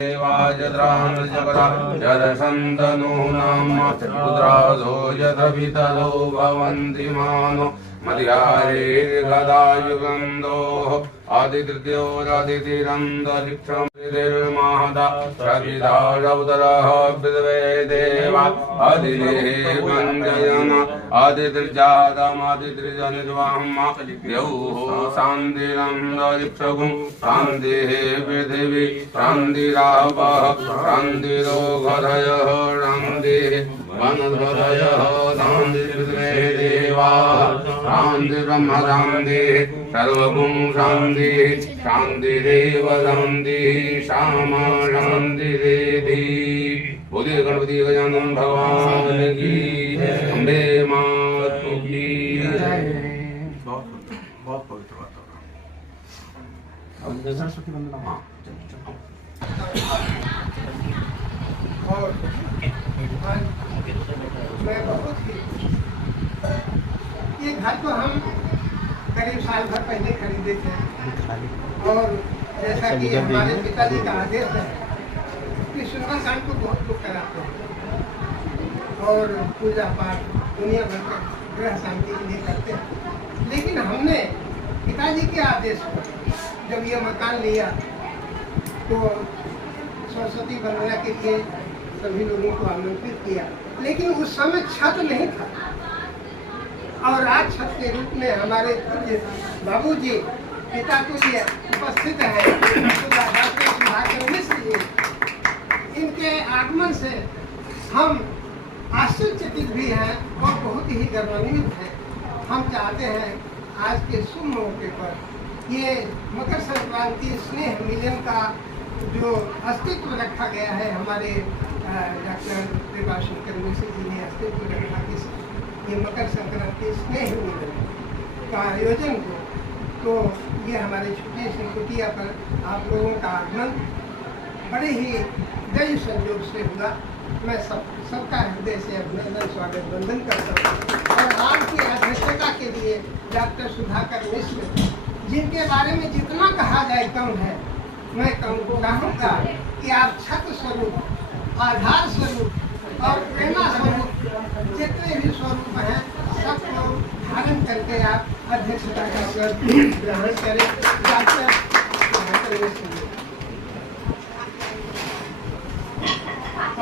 देवाजद्रान जगदा यदसन्तनु नाम रुद्रादो यदभितरो भवन्ति मानो मध्यारे गदायुगन्धोः आदितृतीयोरदितिरन्तरिक्षमृतिर्महदा प्रविदारौदरः विद्वे देवा आदिदेवञ्जयन आदितृजातमादितृजनिर्वाहम् यौः शान्तिरन्तरिक्षगुं शान्तिः पृथिवी शान्तिरापः शान्तिरोगधयः शान्तिः वनधयः शान्तिर्पृथिवे देवा शान्तिर्ब्रह्म शान्तिः सर्वगुं शान्तिः शान्तिरेव शान्तिः श्यामा शान्तिरेधि। बोले गणपति गजानन भगवान की अम्बे मात की जय। बहुत पवित्र वातावरण। सरस्वती वंदना। और मैं बहुत ही ये घर को हम करीब साल भर पहले खरीदे थे और जैसा कि हमारे पिताजी का आदेश है कि सुंदरकांड को बहुत लोग कराते हैं और पूजा पाठ दुनिया भर के ग्रह शांति के लिए करते हैं, लेकिन हमने पिताजी के आदेश पर जब ये मकान लिया तो सरस्वती वंदना के लिए सभी लोगों को आमंत्रित किया, लेकिन उस समय छत नहीं था और आज छत के रूप में हमारे पूज्य बाबूजी पिता तुल्य उपस्थित है डॉक्टर सुधाकर मिश्र जी। इनके आगमन से हम आश्चर्यचकित भी हैं और बहुत ही गौरवान्वित हैं। हम चाहते हैं आज के शुभ मौके पर ये मकर संक्रांति स्नेह मिलन का जो अस्तित्व रखा गया है, हमारे डॉक्टर कृपाशंकर मिश्र जी ने अस्तित्व रखा कि ये मकर संक्रांति स्नेह मिलन का आयोजन हो, तो ये हमारे छोटी सी कुटिया पर आप लोगों का आगमन बड़े ही दय संयोग से हुआ। मैं सबका हृदय से अभिनंदन स्वागत वंदन करता हूँ और आपकी अध्यक्षता के लिए डॉक्टर सुधाकर मिश्र जिनके बारे में जितना कहा जाए कम है। मैं कहूँगा कि आप छत स्वरूप, आधार स्वरूप और प्रेरणा स्वरूप जितने भी स्वरूप हैं सबको धारण करके आप अध्यक्षता का पद ग्रहण करें। डॉक्टर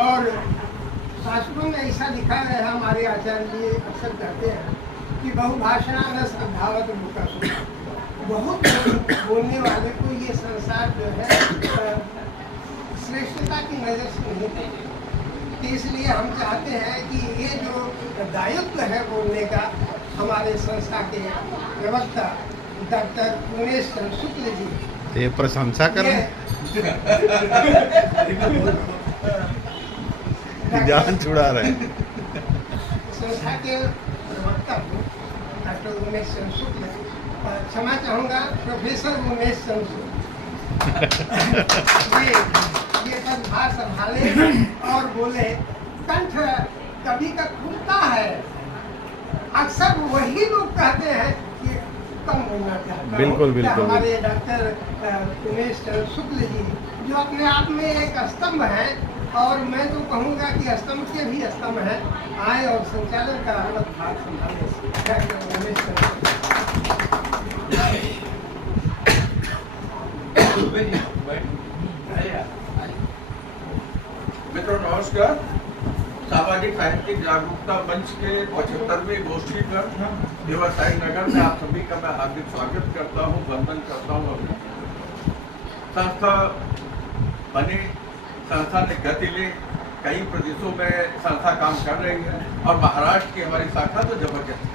और शास्त्रों में ऐसा लिखा है, हमारे आचार्य जी अक्सर कहते हैं कि बहुभाषणा न श्रद्धावत मुका सुना। बहुत बोलने वाले को ये संसार जो है श्रेष्ठता की नजर से नहीं देखेगा, तो इसलिए हम चाहते हैं कि ये जो दायित्व है बोलने का हमारे संस्था के प्रवक्ता डॉक्टर उमेश शुक्ल जी ये प्रशंसा कर जान छुड़ा रहे हैं। संस्था के प्रवक्ता डॉक्टर उमेश शुक्ल, क्षमा चाहूँगा प्रोफेसर उमेश शुक्ल ये पदभार संभाले और बोले। कंठ कभी का खुलता है, अक्सर वही लोग कहते हैं कि कम बोलना चाहता हूं। बिल्कुल बिल्कुल। हमारे डॉक्टर उमेश शुक्ल जी जो अपने आप में एक स्तंभ है और मैं तो कहूँगा कि स्तंभ के भी स्तंभ है, आए और संचालन का अलग भाग संभाले डॉक्टर उमेश मित्रों नमस्कार। सामाजिक साहित्यिक जागरूकता मंच के 75वें गोष्ठी का व्यवसायी नगर में आप सभी का मैं हार्दिक स्वागत करता हूं, वंदन करता हूं। संस्था बनी, संस्था ने गति ली, कई प्रदेशों में संस्था काम कर रही है और महाराष्ट्र की हमारी शाखा तो जबरदस्त है।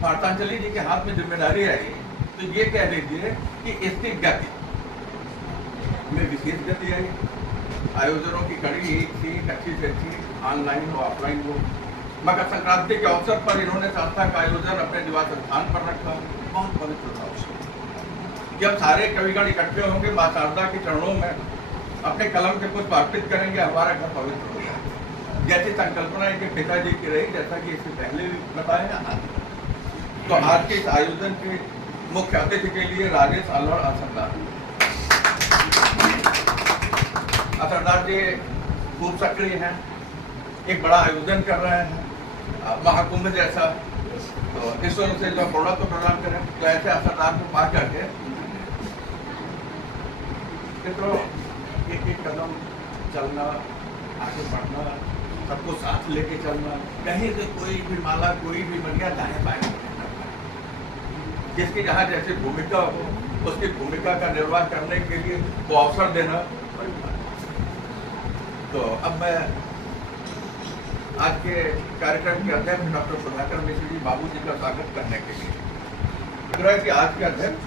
भारतांजलि जी के हाथ में जिम्मेदारी आई तो ये कह लीजिए कि इसकी गति में विशेष गति आई। आयोजनों की कड़ी एक थी, अच्छी से अच्छी, ऑनलाइन हो ऑफलाइन हो। मकर संक्रांति के अवसर पर इन्होंने संस्था का आयोजन अपने निवास स्थान पर रखा, बहुत पवित्र था उसको। जब सारे कविगण इकट्ठे होंगे मां शारदा के चरणों में अपने कलम से कुछ अर्पित करेंगे, हमारा घर पवित्र हो जाएगा। जैसी संकल्पना इनके पिताजी की रही, जैसा कि इससे पहले भी बताया। तो आज के इस आयोजन के मुख्य अतिथि के लिए राजेश अलवर असरदार। असरदार जी खूब सक्रिय हैं, एक बड़ा आयोजन कर रहे हैं महाकुंभ जैसा, तो ईश्वर से जो प्रोडक्ट प्रदान करें, तो ऐसे असरदार को पा करके तो एक एक कदम चलना, आगे बढ़ना, सबको साथ लेके चलना, कहीं से कोई भी माला, कोई भी बन गया दाएं बाएं, जिसकी जहाँ जैसी भूमिका हो उसकी भूमिका का निर्वाह करने के लिए वो अवसर देना। तो अब मैं आज के कार्यक्रम के अध्यक्ष डॉक्टर सुधाकर मिश्र जी बाबू जी का स्वागत करने के लिए गृह के आज के अध्यक्ष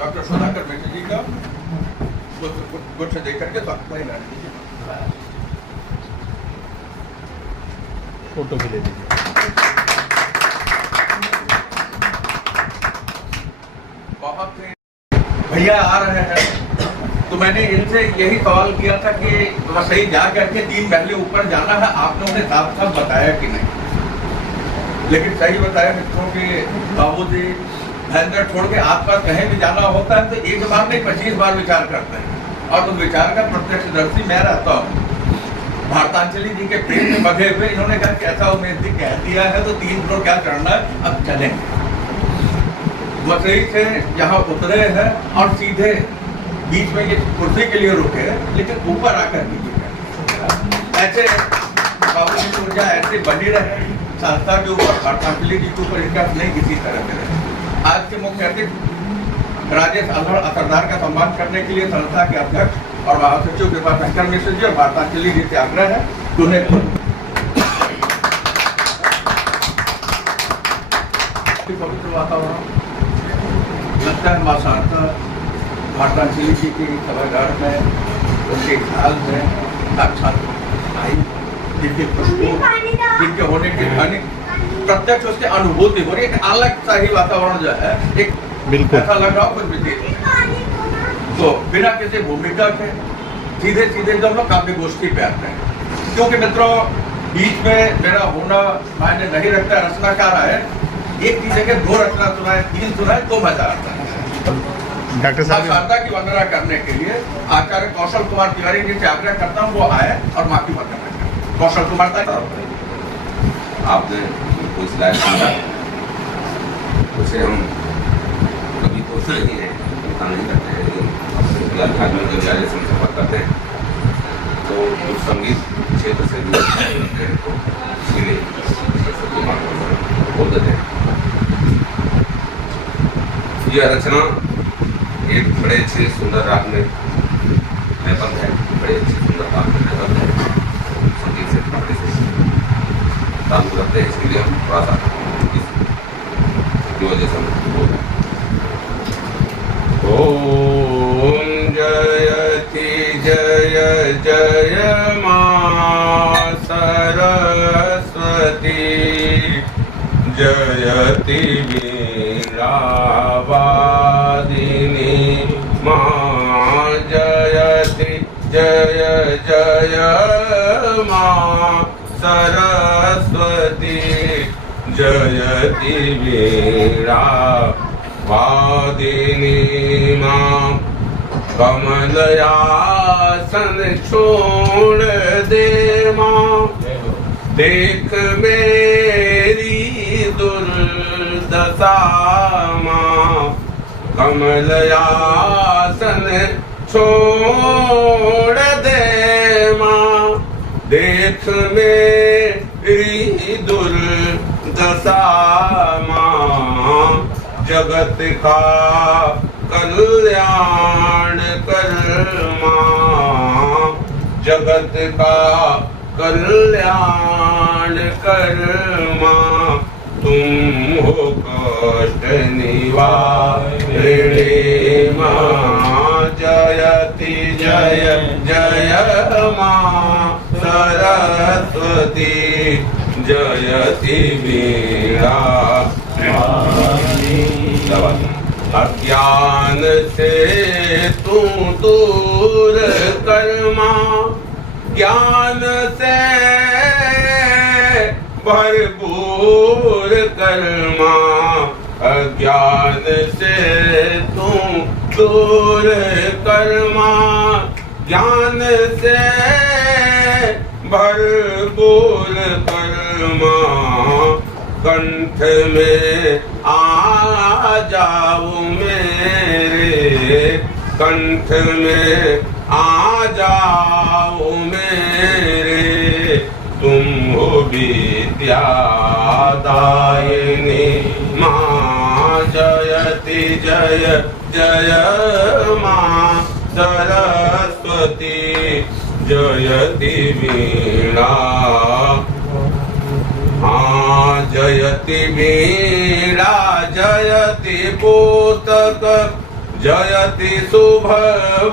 डॉक्टर सुधाकर मिश्र जी का गुच्छ देकर के स्वागत फोटो भी ले लीजिए। बहुत भैया आ रहे हैं, तो मैंने इनसे यही सवाल किया था कि सही जा करके 3 महले ऊपर जाना है, आपने उन्हें साफ साफ बताया कि नहीं, लेकिन सही बताया मित्रों कि बाबूजी भयंकर छोड़ के आसपास कहीं भी जाना होता है तो एक बार नहीं 25 बार विचार करते हैं, और उस विचार का प्रत्यक्षदर्शी मैं रहता हूँ। भारतांजलि जी के प्रेम में बधे हुए इन्होंने कहा कैसा उमेश जी कह दिया है तो 3 फ्लोर क्या चढ़ना है, अब चलेंगे। मसई से यहाँ उतरे हैं और सीधे बीच में ये कुर्सी के लिए रुके, लेकिन ऊपर आकर कीजिएगा। ऐसे बाबू की ऊर्जा ऐसे बनी रहे, संस्था के ऊपर, भारतांजलि जी के ऊपर इनका नहीं किसी तरह से रहे। आज के मुख्य अतिथि राजेश अलवर असरदार का सम्मान करने के लिए संस्था के अध्यक्ष और महासचिव कृपा शंकर मिश्र जी और भारतांजलि जी से आग्रह है कि उन्हें पवित्र वातावरण लगता है। मां शारदा भारतांजलि जी की सभागार में, उनके ख्याल में साक्षात आई, जिनकी खुशबू, जिनके होने की ध्वनि प्रत्यक्ष उसकी अनुभूति हो रही है। एक अलग सा ही वातावरण जो है, एक बिल्कुल ऐसा लग रहा हो कुछ भी। तो बिना किसी भूमिका के सीधे सीधे जब लोग काव्य गोष्ठी पे आते हैं, क्योंकि मित्रों बीच में मेरा होना मायने नहीं रखता। रचनाकार है, एक की जगह 2 रचना सुनाए, 3 सुनाए तो मजा आता है। डॉक्टर साहब शारदा की वंदना करने के लिए आचार्य कौशल कुमार तिवारी जी से आग्रह करता हूँ वो आए और माँ की वंदना करें। कौशल कुमार आपने कुछ लाइफ समझा, उसे हम कभी तो नहीं है, नहीं करते हैं, लेकिन आध्यात्मिक गलियारे से सफर करते हैं तो कुछ संगीत क्षेत्र से भी करते हैं, तो इसीलिए बोल देते हैं। यह रचना एक बड़े अच्छे सुंदर राग में लयबद्ध है, बड़े अच्छे सुंदर राग में लयबद्ध है, संगीत से बड़े से ताल करते हैं, इसके लिए हम थोड़ा सा इसकी वजह से हम बोल रहे हैं। ओम जयति जय जय मां सरस्वती, जयति वीणा वादिनी मां, जयति जय जय मां सरस्वती, जयति वीणा वादिनी मां। कमलयासन छोड़ दे मां, देख मेरी दुर्दशा मां। कमलयासन छोड़ दे मां, देख मेरी दुर्दशा मां। जगत का कल्याण कर मां, जगत का कल्याण कर मां। तुम हो कष्ट निवारिणी मां, जयति जय जय मां सरस्वती, जयति वीणा। अज्ञान से तू दूर कर मां, ज्ञान से भरपूर कर मां। अज्ञान से तुम दूर कर्मा, ज्ञान से भरपूर कर्मा, कंठ में आ जाओ मेरे, कंठ में आ जाओ मेरे, तुम हो विद्यादायिनी माँ जयति जय जय माँ सरस्वती, जयति वीणा, हाँ जयति वीणा, जयति पुस्तक, जयति शुभ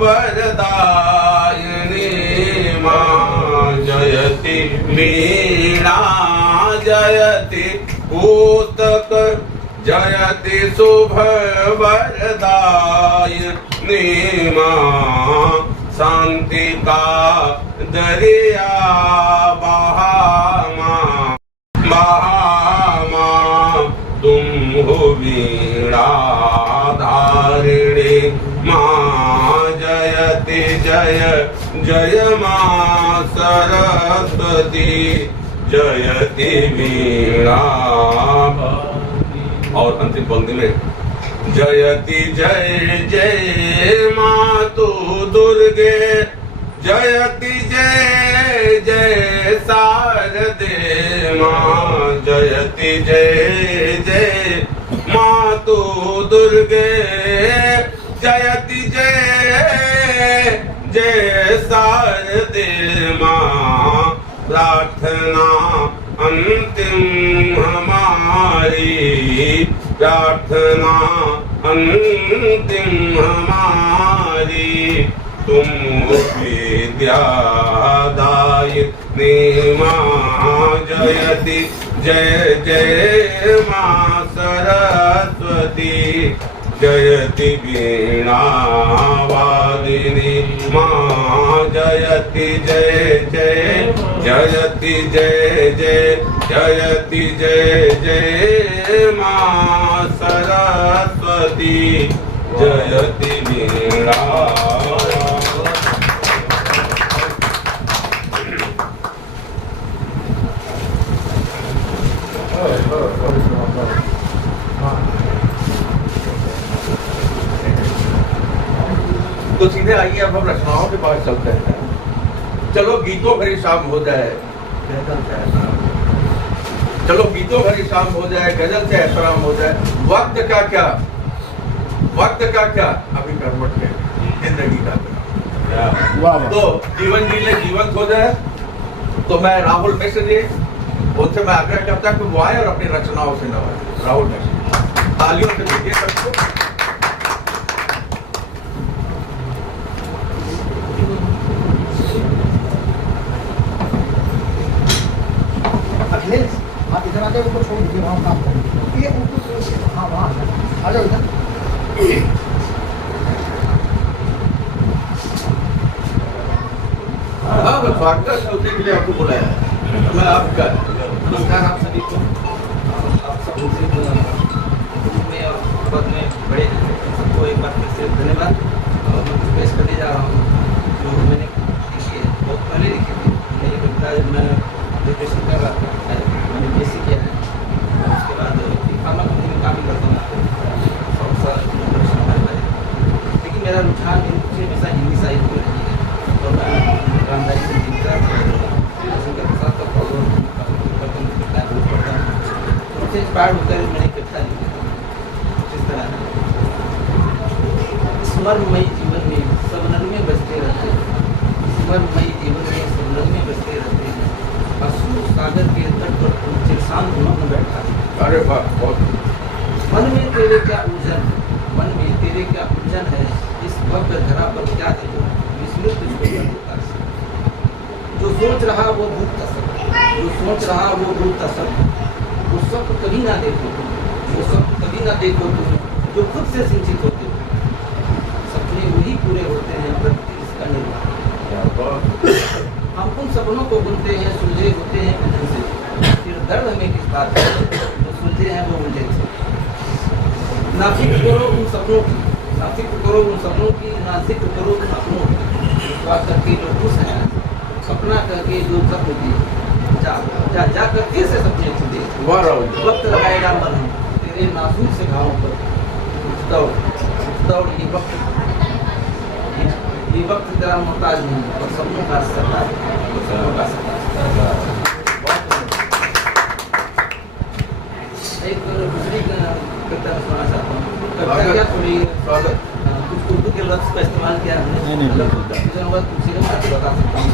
वरदायिनी माँ, जयति वीणा, जयति पुस्तक, जयति शुभ वरदायिनी माँ, शांति का दरिया बहा माँ, बहा माँ, तुम हो वीणा धारिणी माँ, जयति जय जय माँ सरस्वती, जयति वीणा। और अंतिम पंक्ति में जयति जय जय माँ तू दुर्गे, जयति जय जय शारदे माँ, जयति जय जय माँ तू दुर्गे, जयति जय जय शारदे माँ, प्रार्थना अंतिम हमारी, प्रार्थना अंतिम हमारी, तुम विद्यादायिनी माँ, जयति जय जय माँ सरस्वती, जयति वीणा वादिनी माँ, जयति जय जय, जयति जय जय, जयति जय जय माँ सरस्वती, जयति वीणा। तो सीधे आइए अब हम रचनाओं के पास चलते हैं। चलो गीतों भरी शाम हो जाए, चलो गीतों भरी शाम हो जाए, गजल से एहतराम हो जाए, वक्त का क्या, वक्त का क्या अभी करवट है जिंदगी का क्या। तो जीवन जीले जीवंत हो जाए। तो मैं राहुल मिश्र जी, उनसे मैं आग्रह करता कि वो आए और अपनी रचनाओं से नवाए। राहुल मिश्र, तालियों से देखिए सबको। अखिलेश आप इधर आ जाओ, उनको छोड़ दीजिए, वहाँ काम करेंगे। ये उनको छोड़ दीजिए, हाँ वहाँ आ जाओ इधर। हाँ बस स्वागत करने के लिए आपको बुलाया है। मैं आपका नमस्कार आप सभी को। आप सब में और पद में बड़े सबको एक बार फिर से धन्यवाद। और मैं पेश करने जा रहा हूँ जो मैंने बहुत पहले लिखी थी। मुझे लगता है मैं डिप्रेशन कर रहा था, मैंने बीएससी किया है। और उसके बाद फार्मा कंपनी में काम करता हूँ, 100 साल डिप्रेशन कर रहा है। लेकिन मेरा रुझान हमेशा हिंदी साहित्य में रही है और मैं रामदारी से जीता शंकर प्रसाद का फॉलो करता हूँ। उससे इंस्पायर्ड होकर मैंने कविता लिखी जिस तरह स्मरणमयी जीवन में सब नन्हे बजते रहते हैं, स्मरणमयी जीवन में सब नन्हे बजते रहते हैं, असुर सागर के तट पर ऊंचे शांत मग्न बैठा है। अरे वाह, बहुत मन में तेरे क्या उलझन, मन में तेरे क्या उलझन है, इस भव्य धरा पर क्या देखो विस्मृत तुझको। जो सोच रहा वो भूत तसक, जो सोच रहा वो भूत तसक, वो सब कभी ना देखो तुम, वो सब कभी ना देखो तुम जो खुद से सिंचित होते हो। सपने वही पूरे होते हैं प्रकृति इसका निर्माण। हम उन सपनों को बुनते हैं, सुलझे होते हैं उलझन से, फिर दर्द हमें किस बात का, तो सुलझे हैं वो उलझे से। नाफिक करो उन सपनों की, नाफिक करो उन सपनों की, नाजिक करो उन अपनों की, विश्वास करके जो खुश है, सपना करके जो सपने दिए, जा जा जा करके से सपने खुदे, वाह राहुल जी। वक्त लगाएगा मरहम तेरे नाजुक से घावों पर, दौड़ दौड़ ये वक्त तेरा मोहताज नहीं और सपनों का सरदार, सपनों का सरदार। एक दूसरी कविता सुनाना चाहता हूँ। कविता क्या थोड़ी कुछ उर्दू के लफ्ज़ का इस्तेमाल किया हमने, नहीं, मतलब कंफ्यूजन हुआ तो उसी का मैं बता सकता हूँ।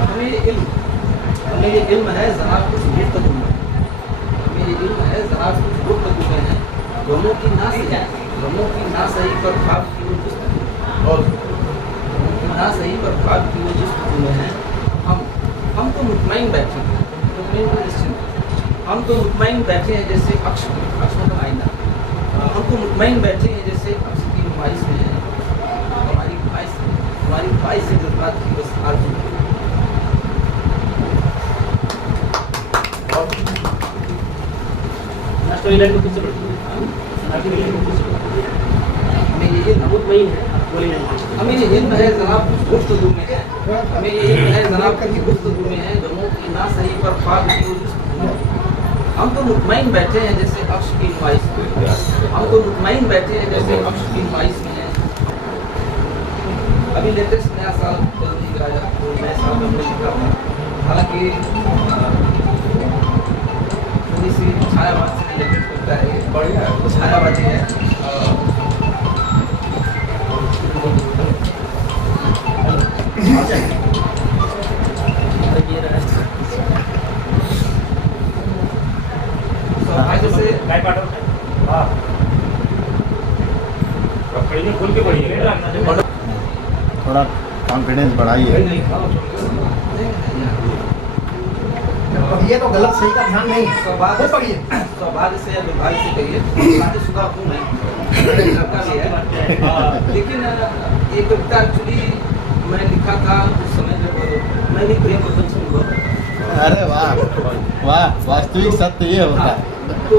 हमें ये इल्म है जरा कुछ गुफ्तगू में, हमें ये इल्म है जरा कुछ गुफ्तगू में है, गमों की ना सही, गमों की ना सही पर ख्वाब की वो गुफ्तगू, और ना सही पर ख्वाब की वो गुफ्तगू में है। हम तो मुतमईन बैठे हैं, हम तो मुतमईन बैठे हैं जैसे अक्ष मतलब आईना, हम तो मुतमईन बैठे हैं जैसे अक्ष की नुमाइश में है, हमारी ख्वाहिश से जज्बात की बस आरज़ू है। हमें ये इल्म है जनाब कुछ गुफ्तगू में है, हमें ये इल्म है जनाब कुछ गुफ्तगू में है, गमों की ना सही पर ख्वाब की वो गुफ्तगू में। हम तो मुतमईन बैठे हैं जैसे अक्ष की नुमाइश में, हम तो मुतमईन बैठे हैं जैसे अक्ष की नुमाइश में है। अभी लेटेस्ट नया साल राजा तो नए साल में हमने लिखा था, हालांकि थोड़ी सी छायावाद से रिलेटेड होता है, बढ़िया है, छायावादी है। थोड़ा कॉन्फिडेंस बढ़ाइए। ये तो गलत सही का ध्यान नहीं है। सौभाग्य से या दुर्भाग्य से कहिए, शादीशुदा हूँ मैं, लड़का भी है, लेकिन ये कविता एक्चुअली मैं लिखा था उस समय जब मैं भी प्रेम प्रपंच में हुआ। अरे वाह वाह, वास्तविक सत्य ये होता है। तो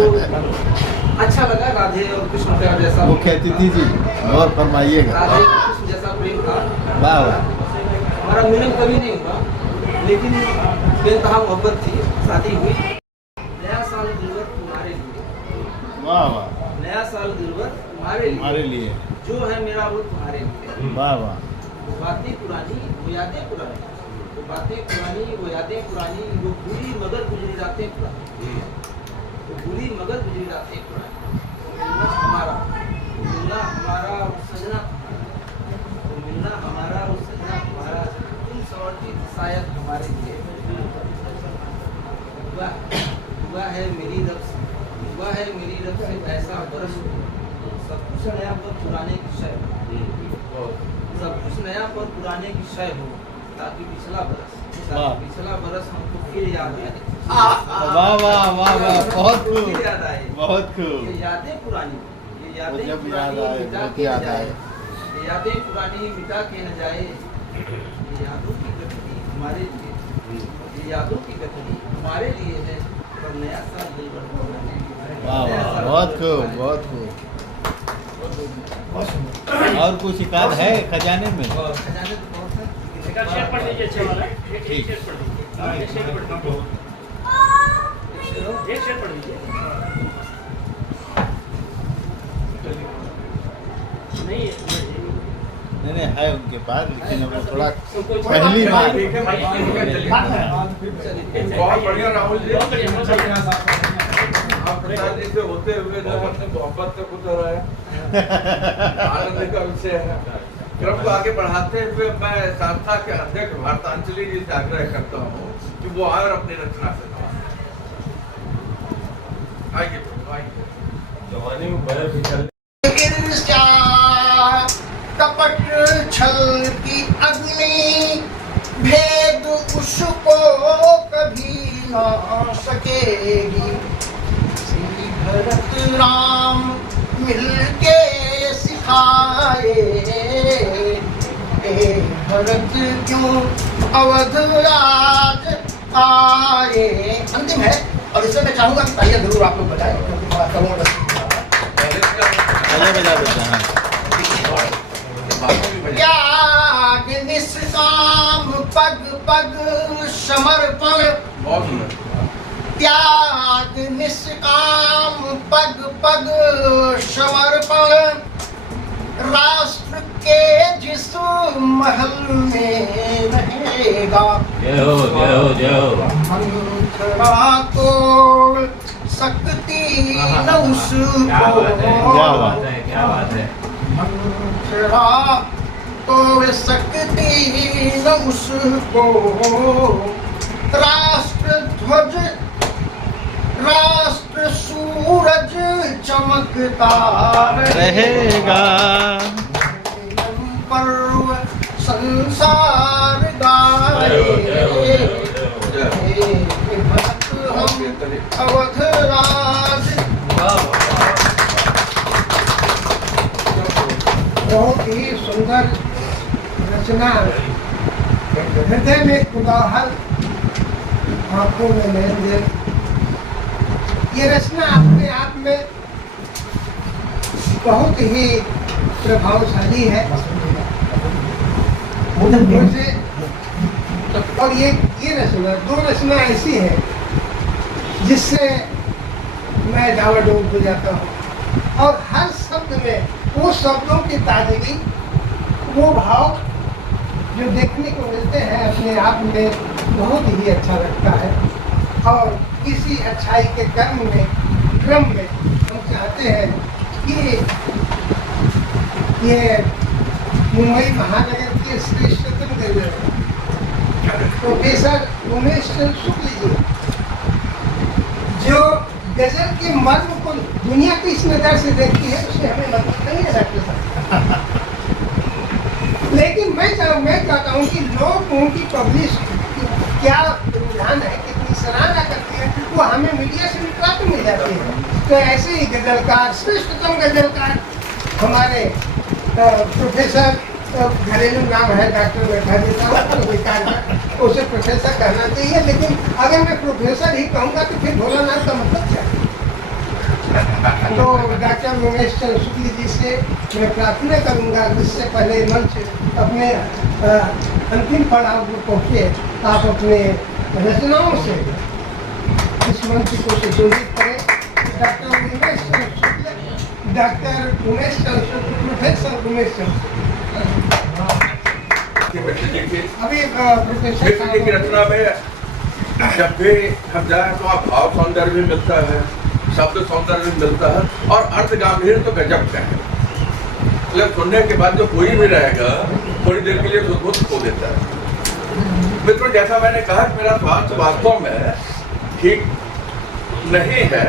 अच्छा लगा, राधे और कृष्ण का जैसा मुख्य अतिथि जी और फरमाइएगा। राधे और कृष्ण जैसा प्रेम था, वाह वाह, हमारा मिलन कभी नहीं हुआ, लेकिन बेतहा मोहब्बत थी, शादी हुई। नया साल दिलबर तुम्हारे लिए, वाह वाह, नया साल दिलबर तुम्हारे हमारे लिए, जो है मेरा वो तुम्हारे लिए। वाह वाह, वो बातें पुरानी वो यादें पुरानी, वो बातें पुरानी वो यादें पुरानी, वो भूली मगर गुजरी रातें पुरानी, वो भूली मगर गुजरी रातें पुरानी। मिलना हमारा वो सजना, वो मिलना हमारा वो सजना तुम्हारा, तुम सवरती शायद हमारे लिए। हुआ है मेरी रब से, हुआ है मेरी रब से ऐसा बरस, सब कुछ नया पर पुराने की शय हो, सब कुछ नया पर पुराने की शय हो, ताकि पिछला बरस हमको फिर याद आए। वाह वाह वाह वाह, बहुत खूब, फिर याद आए, बहुत खूब। ये यादें पुरानी, ये यादें जब याद पुरानी आए, मिटा बहुत के न याद जाए, आए। ये यादें पुरानी मिटा के न जाए, ये यादों की गठरी हमारे लिए, ये यादों की गठरी हमारे लिए है, और नया साल दिल बढ़। वाह वाह, बहुत खूब, बहुत खूब। और कुछ इकाद है खजाने में? खजाने तो बहुत है, शेर पढ़ लीजिए, अच्छा वाला ठीक। शेर पढ़ लीजिए, एक शेर पढ़ लीजिए, एक शेर पढ़ लीजिए। नहीं है उनके पास, लेकिन अब वो थोड़ा पहली बार। बहुत बढ़िया राहुल जी, आप प्रसाद जी से होते हुए जो अपने मोहब्बत का उतर आया, आनंद का विषय है। क्रम को आगे बढ़ाते हुए मैं संस्था के अध्यक्ष भारतांजलि जी से आग्रह करता हूँ कि वो आए और अपनी रचना से आइए जवानी में बड़े विचार कपट छल की अग्नि, भेद उसको कभी न सकेगी। श्री भरत राम मिलके सिखाए, ए भरत क्यों अवध राज आए। अंतिम है, और इससे मैं चाहूंगा कि तालियां जरूर आप लोग बजाएं क्योंकि बड़ा करोड़ पहले बजा देते हैं। त्याग निष्काम पग पग समर्पण, बहुत सुंदर। त्याग निष्काम पग पग समर्पण, राष्ट्र के जिस महल में रहेगा जय हो जय हो जय हो। मंत्रा तोड़ सकती न उसको, क्या बात है क्या बात है। मंत्रा तोड़ सकती न उसको, राष्ट्र ध्वज राष्ट्र सूरज चमकता रहेगा। पर्व संसार गाए, भक्त हम अवध राज। बहुत ही सुंदर रचना, हृदय में कुतूहल, आंखों में लेन-देन। ये रचना अपने आप में बहुत ही प्रभावशाली है मुझे। और ये रचना, दो रचना ऐसी है जिससे मैं डावाडोल हो जाता हूँ, और हर शब्द में वो शब्दों की ताजगी, वो भाव जो देखने को मिलते हैं अपने आप में बहुत ही अच्छा लगता है। और किसी अच्छाई के क्रम में हम चाहते हैं कि ये मुंबई महानगर के श्रेष्ठतम गजल प्रोफेसर उमेश चंद्र शुक्ल जी, जो गजल के मर्म को दुनिया की इस नजर से देखती है, उसे हमें मतलब नहीं है डॉक्टर साहब। लेकिन मैं चाहता हूँ कि लोग उनकी पब्लिश क्या रुझान है, कितनी सराहना करती है, वो हमें मीडिया से भी प्राप्त मिल जाती है। तो ऐसे ही गजलकार, श्रेष्ठतम गजलकार हमारे प्रोफेसर, घरेलू नाम है डॉक्टर बैठा देता हूँ, उसे प्रोफेसर कहना चाहिए। लेकिन अगर मैं प्रोफेसर ही कहूँगा तो फिर भोलानाथ का मतलब क्या? तो डॉक्टर उमेश चंद्र शुक्ल जी से मैं प्रार्थना करूँगा, इससे पहले मंच अपने अंतिम पड़ाव में पहुँचे, आप अपने रचनाओं से इस मंच को सुशोभित करें। डॉक्टर उमेश चंद्र शुक्ल, प्रोफेसर उमेश चंद्र अभी प्रोफेसर की रचना में जब भी हम जाए तो आप भाव सौंदर्य भी मिलता है, शब्द सौंदर्य भी मिलता है, और अर्थ गांभीर्य तो गजब का है। मतलब सुनने के बाद जो कोई भी रहेगा थोड़ी देर के लिए सुध खो देता है। मित्रों, जैसा मैंने कहा कि मेरा स्वास्थ्य वास्तव में ठीक नहीं है,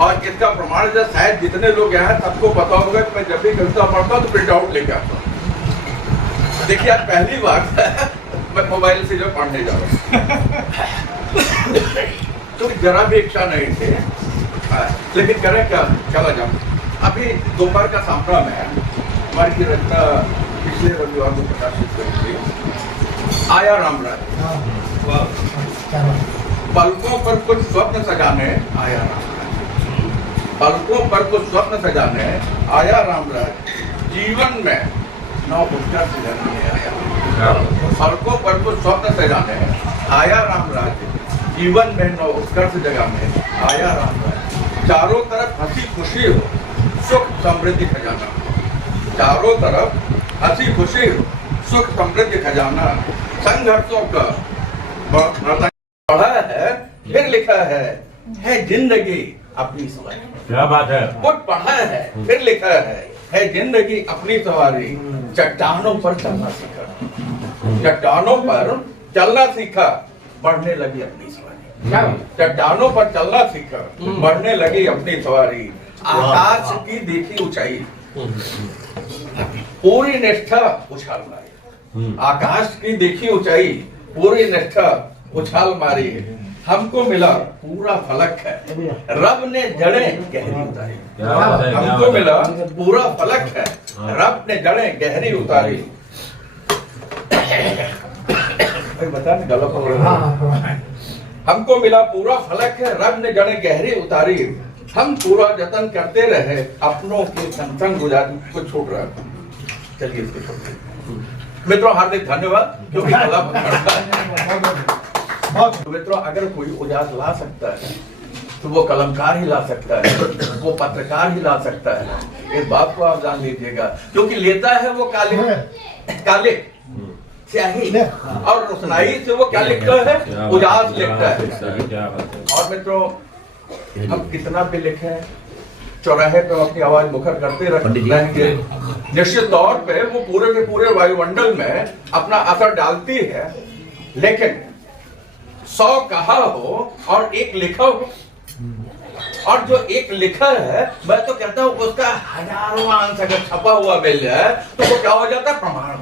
और इसका प्रमाण जो शायद जितने लोग यहाँ हैं सबको पता होगा कि मैं जब भी कविता पढ़ता हूँ तो प्रिंट आउट लेके आता हूँ। देखिए, आज पहली बार मैं मोबाइल से जो पढ़ने जा रहा हूँ तो जरा भी इच्छा नहीं थी, लेकिन करें क्या, चला जाऊँ। अभी दोपहर का सामना में हमारी की रचना पिछले रविवार को प्रकाशित करी थी, आया रामराज। पलकों पर कुछ स्वप्न सजाने आया रामराज, पलकों पर कुछ स्वप्न सजाने आया रामराज, जीवन में नौ उत्कर्ष जगाने आया। पलकों पर कुछ स्वप्न सजाने आया रामराज, जीवन में नौ उत्कर्ष जगाने आया रामराज। चारों तरफ हंसी खुशी हो, सुख समृद्धि खजाना, चारों तरफ हंसी खुशी हो, सुख समृद्धि खजाना। संघर्षों का पढ़ा है फिर लिखा है जिंदगी अपनी सवारी। क्या बात है। कुछ पढ़ा है फिर लिखा है जिंदगी अपनी सवारी। चट्टानों पर चलना सीखा, चट्टानों पर चलना सीखा, बढ़ने लगी अपनी सवारी। चट्टानों पर चलना सीखा, बढ़ने लगी अपनी सवारी। आकाश की देखी ऊंचाई, पूरी निष्ठा उछाल मारी। आकाश की देखी ऊंचाई, पूरी निष्ठा उछाल मारी। हमको मिला पूरा फलक है, रब ने जड़ें गहरी उतारी। हमको मिला पूरा फलक है, रब ने जड़ें गहरी उतारी। बता गलत हो रहा है। हमको मिला पूरा फलक है, रब ने जड़े गहरी उतारी, हम पूरा जतन करते रहे, अपनों के संग गुजारी को छोड़ रहा है। चलिए इसको छोड़ मित्रों, हार्दिक धन्यवाद, क्योंकि तो मित्रों, अगर कोई उजास ला सकता है तो वो कलमकार ही ला सकता है, वो पत्रकार ही ला सकता है। इस बात को आप जान लीजिएगा, क्योंकि लेता है वो काले स्याही और रोशनाई से वो क्या लिखता है, उजास लिखता है। और मित्रों, हम कितना भी लिखें, चौराहे पे अपनी आवाज मुखर करते रहेंगे, निश्चित तौर पे वो पूरे के पूरे वायुमंडल में अपना असर डालती है। लेकिन 100 कहा हो और एक लिखा हो, और जो एक लिखा है, मैं तो कहता हूं उसका हजारों अंश अगर छपा हुआ मिल जाए तो वो क्या हो जाता है, प्रमाण।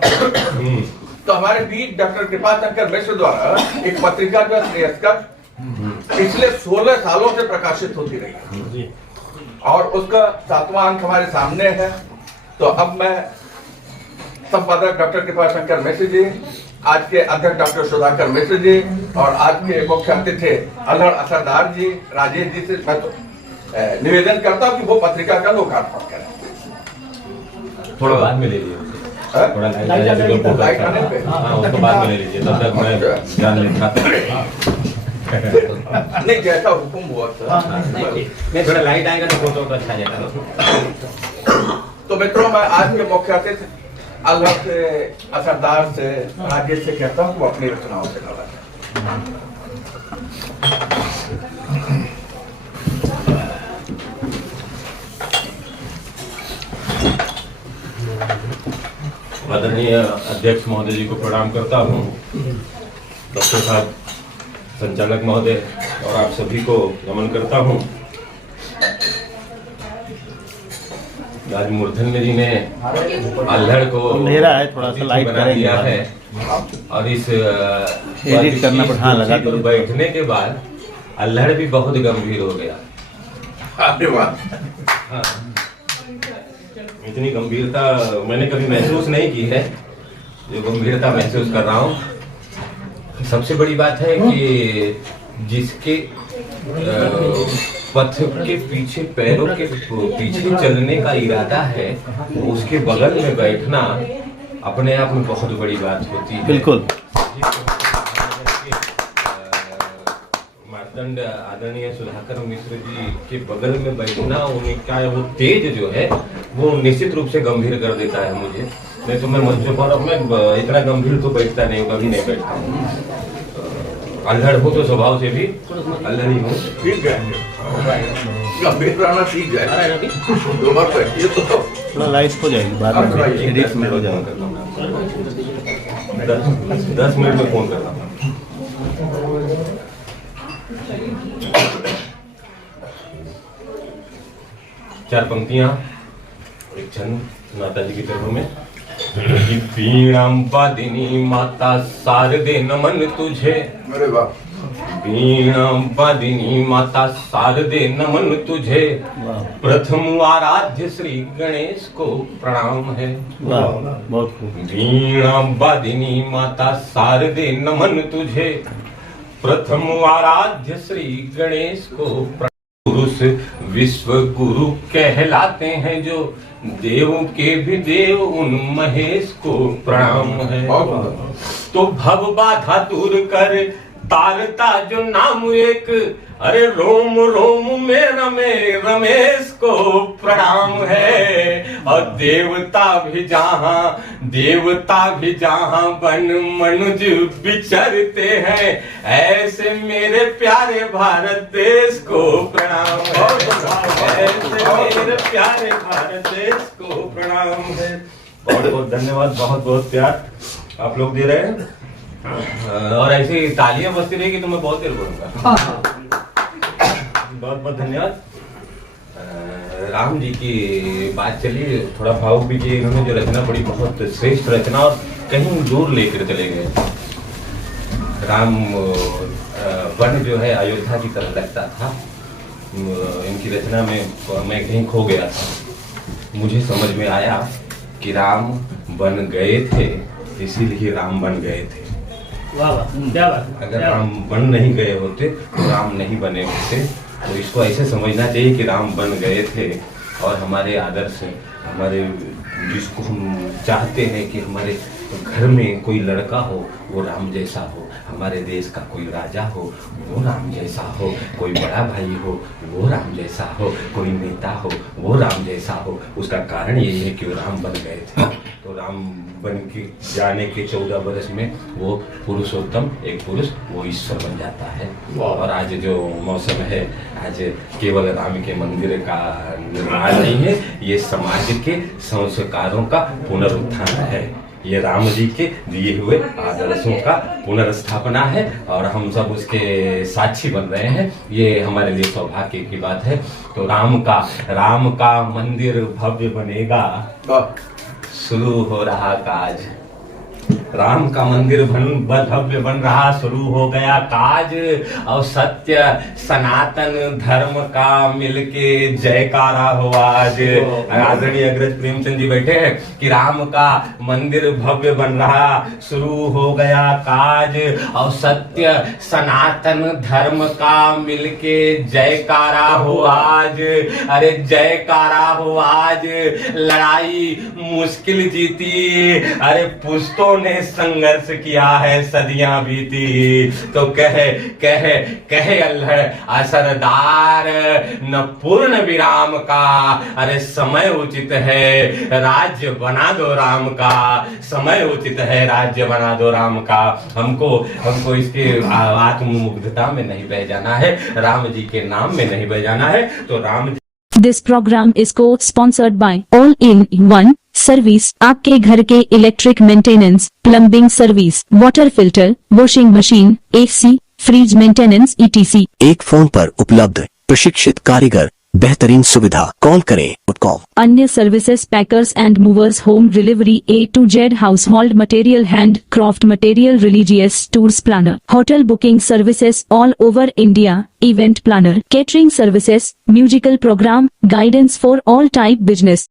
तो हमारे बीच डॉक्टर कृपाशंकर मिश्र द्वारा एक पत्रिका जो श्रेयस्कर पिछले 16 सालों से प्रकाशित होती रही, और उसका 7वां अंक हमारे सामने है। तो अब मैं संपादक डॉक्टर कृपाशंकर मिश्र जी, आज के अध्यक्ष डॉक्टर सुधाकर मिश्र जी और आज के मुख्य अतिथि अल्हड़ असरदार जी, राजेश जी से मैं तो निवेदन करता हूं कि वो पत्रिका का लोकार्पण करें। थोड़ा बाद में ले लीजिए, थोड़ा लाइट आने पे, हाँ उसको बाद में ले लीजिए, तब तक मैं ध्यान लेता नहीं, जैसा हुक्म हुआ नहीं, थोड़ा लाइट आएगा तो फोटो तो अच्छा जाएगा। तो मित्रों, मैं आज के मुख्य अतिथि अल्लाह से, असरदार से, राजेश से कहता हूँ वो अपनी रचनाओं से नवाजें। आदरणीय अध्यक्ष महोदय जी को प्रणाम करता हूँ, डॉक्टर साहब, संचालक महोदय और आप सभी को नमन करता हूँ। आज मूर्धन्य जी ने अल्हड़ को अंधेरा है, थोड़ा सा लाइट बना दिया है, और इस एडिट करना पड़ा, हाँ लगा पर बैठने के बाद अल्हड़ भी बहुत गंभीर हो गया। हाँ, इतनी गंभीरता मैंने कभी महसूस नहीं की है, जो गंभीरता महसूस कर रहा हूँ। सबसे बड़ी बात है कि जिसके पथ के पीछे, पैरों के पीछे चलने का इरादा है, उसके बगल में बैठना अपने आप में बहुत बड़ी बात होती है। बिल्कुल। मार्तंड आदरणीय सुधाकर मिश्र जी के बगल में बैठना, उनका वो तेज जो है वो निश्चित रूप से गंभीर कर देता है मुझे। नहीं तो मैं मंचों पर मैं इतना गंभीर तो बैठता नहीं हूँ, कभी नहीं बैठता हूँ। अल्हड़ हो तो स्वभाव से भी अल्हड़ ही हूँ। ठीक है, गंभीर रहना सीख जाए। दो बार बैठिए तो थोड़ा लाइट हो जाएगी, बाद में एडिट में हो जाएगा। 10 मिनट में फोन करना। चार पंक्तियां, एक छंद माता जी की तरफ में। वीणां वादिनी माता शारदे नमन तुझे, मेरे बाप, वीणां वादिनी माता शारदे नमन तुझे, प्रथम आराध्य श्री गणेश को प्रणाम है। वाह, बहुत खूब। वीणां वादिनी माता शारदे नमन तुझे, प्रथम आराध्य श्री गणेश को प्रणाम। पुरुष विश्व गुरु कहलाते हैं जो, देव के भी देव उन महेश को प्रणाम है। तो भव बाधा दूर कर तारता जो नाम एक, अरे रोम रोम में रमे रमेश को प्रणाम है। और देवता भी जहां बन मनुज विचरते हैं, ऐसे मेरे प्यारे भारत देश को प्रणाम है। ऐसे मेरे प्यारे भारत देश को प्रणाम है। बहुत बहुत धन्यवाद, बहुत बहुत प्यार आप लोग दे रहे हैं, और ऐसी तालियां बजती रहेगी तो मैं बहुत देर बोलूंगा। बहुत बहुत धन्यवाद। राम जी की बात चली, थोड़ा भावुक भी किए इन्होंने। जो रचना पड़ी बहुत श्रेष्ठ रचना, और कहीं दूर लेकर चले गए। राम वन जो है अयोध्या की तरह लगता था। इनकी रचना में मैं कहीं खो गया था। मुझे समझ में आया कि राम बन गए थे, इसीलिए राम बन गए थे। वाह वाह, क्या बात, अगर क्या राम बन नहीं गए होते तो राम नहीं बने होते। तो इसको ऐसे समझना चाहिए कि राम बन गए थे और हमारे आदर्श, हमारे जिसको हम चाहते हैं कि हमारे घर में कोई लड़का हो वो राम जैसा हो, हमारे देश का कोई राजा हो वो राम जैसा हो, कोई बड़ा भाई हो वो राम जैसा हो, कोई नेता हो वो राम जैसा हो। उसका कारण यही है कि वो राम बन गए थे। तो राम बन के जाने के 14 वर्ष में वो पुरुषोत्तम, एक पुरुष वो ईश्वर बन जाता है। और आज जो मौसम है, आज केवल राम के मंदिर का निर्माण नहीं है, ये समाज के संस्कारों का पुनरुत्थान है। ये राम जी के दिए हुए आदर्शों का पुनर्स्थापना है और हम सब उसके साक्षी बन रहे हैं। ये हमारे लिए सौभाग्य की बात है। तो राम का मंदिर भव्य बनेगा, शुरू हो रहा काज। राम का मंदिर भव्य बन रहा, शुरू हो गया काज। और सत्य सनातन धर्म का मिलके जयकारा हो आज। आदरणीय अग्रज प्रेमचंद जी बैठे हैं कि राम का मंदिर भव्य बन रहा, शुरू हो गया काज। और सत्य सनातन धर्म का मिलके जयकारा हो आज। अरे जयकारा हो आज। लड़ाई मुश्किल जीती, अरे पुश्तों ने संघर्ष किया है, सदियां बीती। तो कहे अल्लाह असरदार न पूर्ण विराम का। अरे समय उचित है राज्य बना दो राम का, समय उचित है राज्य बना दो राम का। हमको इसके आत्ममुग्धता में नहीं बह जाना है, राम जी के नाम में नहीं बह जाना है। तो Ram This program is co-sponsored by All-in-One Service, आपके घर के electric maintenance, plumbing service, water filter, washing machine, AC, fridge maintenance ETC। एक फोन पर उपलब्ध प्रशिक्षित कारीगर, बेहतरीन सुविधा। कॉल करें .com। अन्य services packers and movers, home delivery A to Z, household material, hand craft material, religious tours planner, hotel booking services all over India, event planner, catering services, musical programme, guidance for all type business.